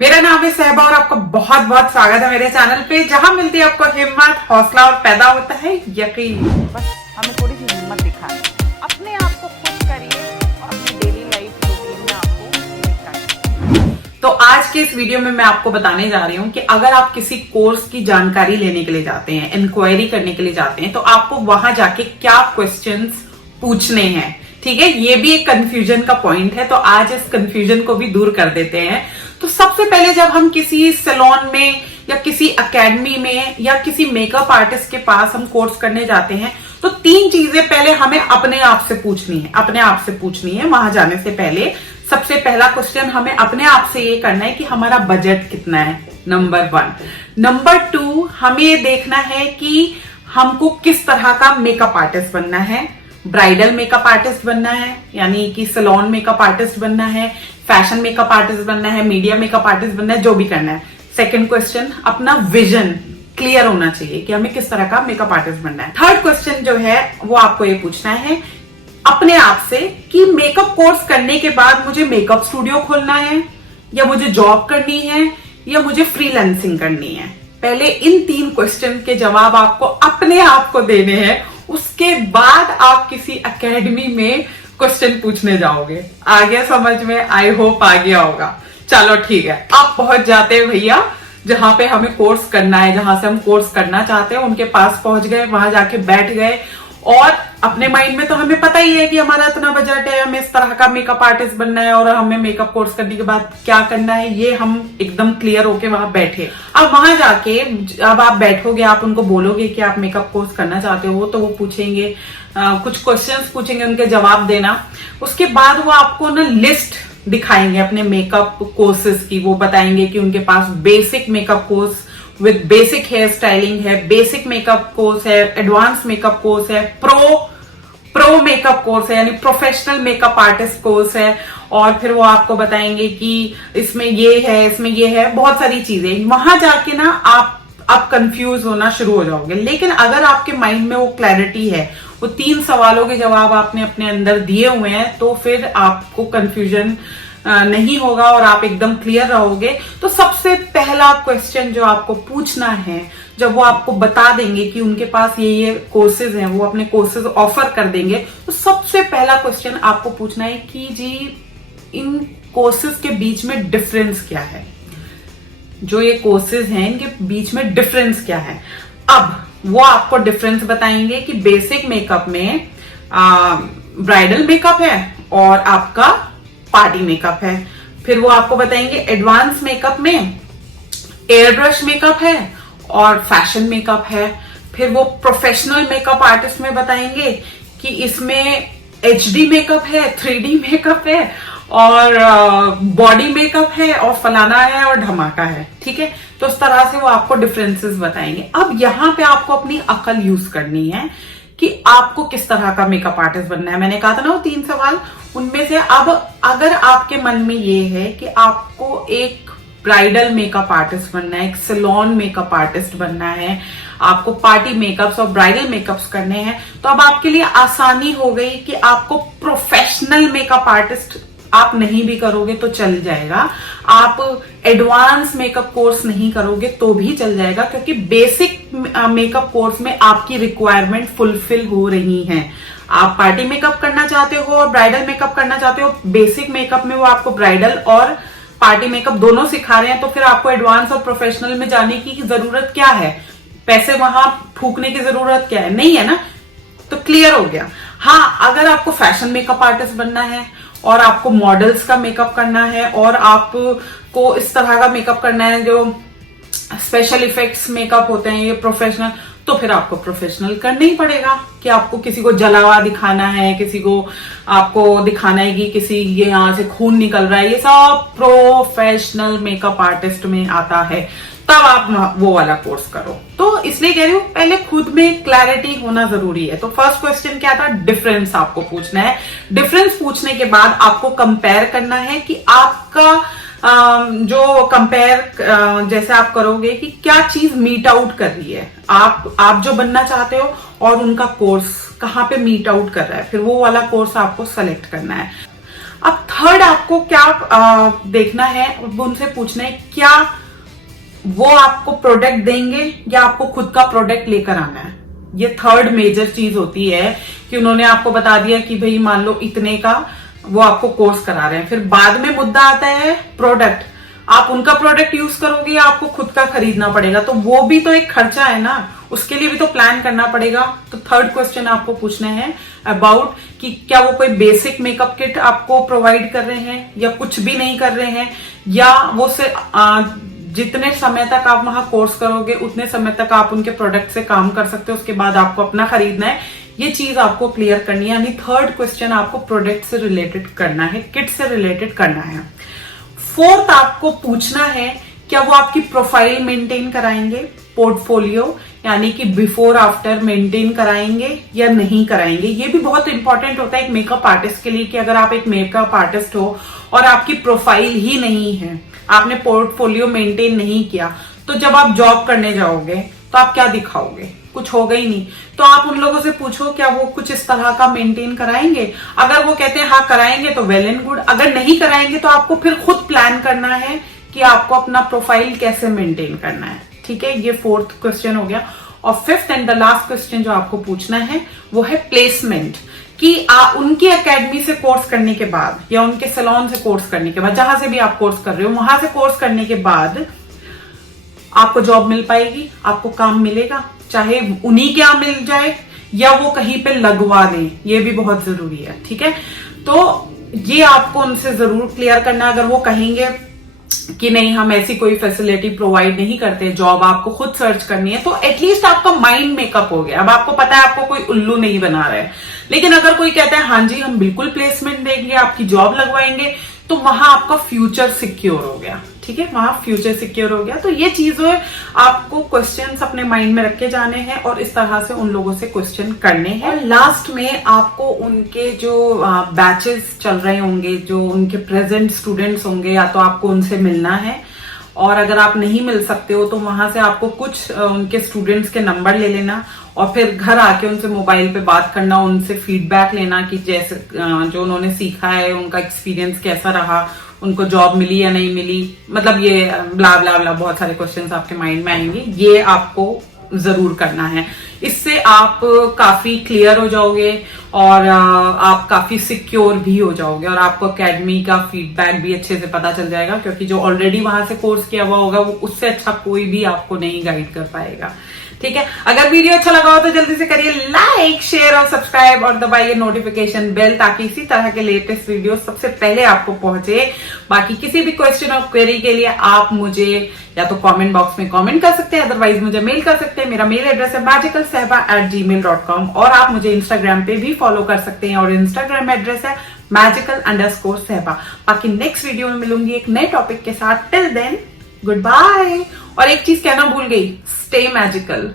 मेरा नाम है सहबा और आपका बहुत बहुत स्वागत है मेरे चैनल पे, जहां मिलती है आपको हिम्मत, हौसला और पैदा होता है यकीन। बस हमें थोड़ी सी हिम्मत दिखाएं, अपने आप को खुश करिए और अपनी डेली लाइफ रूटीन में आपको लेकर। तो आज के इस वीडियो में मैं आपको बताने जा रही हूँ कि अगर आप किसी कोर्स की जानकारी लेने के लिए जाते हैं, इंक्वायरी करने के लिए जाते हैं, तो आपको वहां जाके क्या क्वेश्चंस पूछने हैं। ठीक है, ये भी एक कंफ्यूजन का पॉइंट है, तो आज इस कंफ्यूजन को भी दूर कर देते हैं। तो सबसे पहले जब हम किसी सैलून में या किसी एकेडमी में या किसी मेकअप आर्टिस्ट के पास हम कोर्स करने जाते हैं, तो तीन चीजें पहले हमें अपने आप से पूछनी है वहां जाने से पहले। सबसे पहला क्वेश्चन हमें अपने आप से ये करना है कि हमारा बजट कितना है, नंबर 1। नंबर 2, हमें ये देखना है कि हमको किस तरह का मेकअप आर्टिस्ट बनना है। ब्राइडल मेकअप आर्टिस्ट बनना है, यानी कि सैलून मेकअप आर्टिस्ट बनना है, फैशन मेकअप आर्टिस्ट बनना है, मीडिया मेकअप आर्टिस्ट बनना है, जो भी करना है। सेकंड क्वेश्चन, अपना विजन क्लियर होना चाहिए कि हमें किस तरह का मेकअप आर्टिस्ट बनना है। थर्ड क्वेश्चन जो है वो आपको ये पूछना है अपने आप से कि मेकअप कोर्स करने के बाद मुझे मेकअप स्टूडियो खोलना है, या मुझे जॉब करनी है, या मुझे फ्रीलांसिंग करनी है। पहले इन तीन क्वेश्चन के जवाब आपको अपने आप को देने हैं, उसके बाद आप किसी एकेडमी में क्वेश्चन पूछने जाओगे। आ गया समझ में? आई होप आ गया होगा। चलो ठीक है, आप पहुंच जाते हैं भैया जहां पे हमें कोर्स करना है, जहां से हम कोर्स करना चाहते हैं उनके पास पहुंच गए, वहां जाके बैठ गए और अपने माइंड में तो हमें पता ही है कि हमारा इतना बजट है, हमें इस तरह का मेकअप आर्टिस्ट बनना है और हमें मेकअप कोर्स करने के बाद क्या करना है, ये हम एकदम क्लियर होके वहां बैठे। अब वहां जाके अब आप बैठोगे, आप उनको बोलोगे कि आप मेकअप कोर्स करना चाहते हो, तो वो पूछेंगे कुछ क्वेश्चंस पूछेंगे, उनके जवाब देना। उसके बाद वो आपको ना लिस्ट दिखाएंगे अपने मेकअप कोर्सेज की। वो बताएंगे कि उनके पास basic makeup course with basic hair styling है, बेसिक मेकअप कोर्स है, एडवांस मेकअप कोर्स है, प्रो मेकअप कोर्स है, यानी प्रोफेशनल मेकअप आर्टिस्ट कोर्स है। और फिर वो आपको बताएंगे कि इसमें ये है, इसमें ये है, बहुत सारी चीजें। वहां जाके ना आप कंफ्यूज होना शुरू हो जाओगे। लेकिन अगर आपके माइंड में वो क्लैरिटी है, वो तीन सवालों के जवाब आपने अपने अंदर दिए हुए हैं, तो फिर आपको कंफ्यूजन नहीं होगा और आप एकदम क्लियर रहोगे। तो सबसे पहला क्वेश्चन जो आपको पूछना है, जब वो आपको बता देंगे कि उनके पास ये कोर्सेज हैं, वो अपने कोर्सेज ऑफर कर देंगे, तो सबसे पहला क्वेश्चन आपको पूछना है कि जी इन कोर्सेज के बीच में डिफरेंस क्या है। जो ये कोर्सेज हैं इनके बीच में डिफरेंस क्या है। अब वो आपको डिफरेंस बताएंगे कि बेसिक मेकअप में ब्राइडल मेकअप है और आपका पार्टी मेकअप है। फिर वो आपको बताएंगे एडवांस मेकअप में एयर ब्रश मेकअप है और फैशन मेकअप है। फिर वो प्रोफेशनल मेकअप आर्टिस्ट में बताएंगे कि इसमें HD मेकअप है, 3D मेकअप है और बॉडी मेकअप है और फलाना है और धमाका है। ठीक है, तो इस तरह से वो आपको डिफरेंसेस बताएंगे। अब यहाँ पे आपको अपनी अकल यूज करनी है कि आपको किस तरह का मेकअप आर्टिस्ट बनना है। मैंने कहा था ना वो तीन सवाल, उनमें से अब अगर आपके मन में ये है कि आपको एक ब्राइडल मेकअप आर्टिस्ट बनना है, एक सैलून मेकअप आर्टिस्ट बनना है, आपको पार्टी मेकअप्स और ब्राइडल मेकअप्स करने हैं, तो अब आपके लिए आसानी हो गई कि आपको प्रोफेशनल मेकअप आर्टिस्ट आप नहीं भी करोगे तो चल जाएगा, आप एडवांस मेकअप कोर्स नहीं करोगे तो भी चल जाएगा, क्योंकि बेसिक मेकअप कोर्स में आपकी रिक्वायरमेंट फुलफिल हो रही है। आप पार्टी मेकअप करना चाहते हो और ब्राइडल मेकअप करना चाहते हो, बेसिक मेकअप में वो आपको ब्राइडल और पार्टी मेकअप दोनों सिखा रहे हैं, तो फिर आपको एडवांस और प्रोफेशनल में जाने की जरूरत क्या है? पैसे वहां फूकने की जरूरत क्या है? नहीं है ना। तो क्लियर हो गया। हाँ, अगर आपको फैशन मेकअप आर्टिस्ट बनना है और आपको मॉडल्स का मेकअप करना है और आपको इस तरह का मेकअप करना है जो स्पेशल इफेक्ट्स मेकअप होते हैं, ये प्रोफेशनल, तो फिर आपको प्रोफेशनल करना ही पड़ेगा कि आपको किसी को जला हुआ दिखाना है, किसी को आपको दिखाना है कि किसी ये यहाँ से खून निकल रहा है, ये सब प्रोफेशनल मेकअप आर्टिस्ट में आता है। तब आप वो वाला कोर्स करो। तो इसलिए कह रही हूँ पहले खुद में क्लैरिटी होना जरूरी है। तो फर्स्ट क्वेश्चन क्या था? डिफरेंस आपको पूछना है। डिफरेंस पूछने के बाद आपको कंपेयर करना है कि आपका जो कंपेयर जैसे आप करोगे कि क्या चीज मीट आउट कर रही है, आप जो बनना चाहते हो और उनका कोर्स कहाँ पे मीट आउट कर रहा है, फिर वो वाला कोर्स आपको सेलेक्ट करना है। अब थर्ड आपको क्या देखना है, उनसे पूछना है क्या वो आपको प्रोडक्ट देंगे या आपको खुद का प्रोडक्ट लेकर आना है। ये थर्ड मेजर चीज होती है कि उन्होंने आपको बता दिया कि भाई मान लो इतने का वो आपको कोर्स करा रहे हैं, फिर बाद में मुद्दा आता है प्रोडक्ट, आप उनका प्रोडक्ट यूज करोगे या आपको खुद का खरीदना पड़ेगा, तो वो भी तो एक खर्चा है ना, उसके लिए भी तो प्लान करना पड़ेगा। तो थर्ड क्वेश्चन आपको पूछना है अबाउट कि क्या वो कोई बेसिक मेकअप किट आपको प्रोवाइड कर रहे हैं या कुछ भी नहीं कर रहे हैं, या वो से जितने समय तक आप वहां कोर्स करोगे उतने समय तक आप उनके प्रोडक्ट से काम कर सकते हो, उसके बाद आपको अपना खरीदना है। ये चीज आपको क्लियर करनी है, यानी थर्ड क्वेश्चन आपको प्रोडक्ट से रिलेटेड करना है, किट से रिलेटेड करना है। फोर्थ आपको पूछना है क्या वो आपकी प्रोफाइल मेंटेन कराएंगे, पोर्टफोलियो यानी कि बिफोर आफ्टर मेंटेन कराएंगे या नहीं कराएंगे। ये भी बहुत इंपॉर्टेंट होता है एक मेकअप आर्टिस्ट के लिए कि अगर आप एक मेकअप आर्टिस्ट हो और आपकी प्रोफाइल ही नहीं है, आपने पोर्टफोलियो मेंटेन नहीं किया, तो जब आप जॉब करने जाओगे तो आप क्या दिखाओगे, कुछ होगा ही नहीं। तो आप उन लोगों से पूछो क्या वो कुछ इस तरह का मेंटेन कराएंगे। अगर वो कहते हैं हाँ कराएंगे तो वेल एंड गुड, अगर नहीं कराएंगे तो आपको फिर खुद प्लान करना है कि आपको अपना प्रोफाइल कैसे मेंटेन करना है। ठीक है, ये फोर्थ क्वेश्चन हो गया। और fifth and the last question जो आपको पूछना है वो है प्लेसमेंट, कि उनकी एकेडमी से कोर्स करने के बाद या उनके सैलून से कोर्स करने के बाद, जहां से भी आप कोर्स कर रहे हो वहां से कोर्स करने के बाद आपको जॉब मिल पाएगी, आपको काम मिलेगा, चाहे उन्हीं के यहाँ मिल जाए या वो कहीं पे लगवा दें, ये भी बहुत जरूरी है। ठीक है, तो ये आपको उनसे जरूर क्लियर करना। अगर वो कहेंगे कि नहीं हम ऐसी कोई फैसिलिटी प्रोवाइड नहीं करते, जॉब आपको खुद सर्च करनी है, तो एटलीस्ट आपका माइंड मेकअप हो गया। अब आपको पता है आपको कोई उल्लू नहीं बना रहा है। लेकिन अगर कोई कहता है हाँ जी हम बिल्कुल प्लेसमेंट देंगे, आपकी जॉब लगवाएंगे, तो वहां आपका फ्यूचर सिक्योर हो गया। ठीक है, वहां फ्यूचर सिक्योर हो गया। तो ये चीजें आपको क्वेश्चंस अपने माइंड में रखे जाने हैं और इस तरह से उन लोगों से क्वेश्चन करने हैं। और लास्ट में आपको उनके जो बैचेस चल रहे होंगे, जो उनके प्रेजेंट स्टूडेंट्स होंगे, या तो आपको उनसे मिलना है, और अगर आप नहीं मिल सकते हो तो वहां से आपको कुछ उनके स्टूडेंट्स के नंबर ले लेना और फिर घर आके उनसे मोबाइल पे बात करना, उनसे फीडबैक लेना कि जैसे जो उन्होंने सीखा है उनका एक्सपीरियंस कैसा रहा, उनको जॉब मिली या नहीं मिली, मतलब ये ब्ला ब्ला ब्ला बहुत सारे क्वेश्चंस आपके माइंड में आएंगे, ये आपको जरूर करना है। इससे आप काफी क्लियर हो जाओगे और आप काफी सिक्योर भी हो जाओगे और आपको एकेडमी का फीडबैक भी अच्छे से पता चल जाएगा, क्योंकि जो ऑलरेडी वहां से कोर्स किया हुआ होगा वो उससे अच्छा कोई भी आपको नहीं गाइड कर पाएगा। ठीक है, अगर वीडियो अच्छा लगा हो तो जल्दी से करिए लाइक, शेयर और सब्सक्राइब और दबाइए नोटिफिकेशन बेल, ताकि इसी तरह के लेटेस्ट वीडियो सबसे पहले आपको पहुंचे। बाकी किसी भी क्वेश्चन और क्वेरी के लिए आप मुझे या तो कमेंट बॉक्स में कमेंट कर सकते हैं, अदरवाइज मुझे मेल कर सकते हैं। मेरा मेल एड्रेस है magicalsehba@gmail.com और आप मुझे इंस्टाग्राम पे भी फॉलो कर सकते हैं और इंस्टाग्राम एड्रेस है magical_sehba। बाकी नेक्स्ट वीडियो में मिलूंगी एक नए टॉपिक के साथ। Till then good bye. और एक चीज कहना भूल गई, स्टे मैजिकल।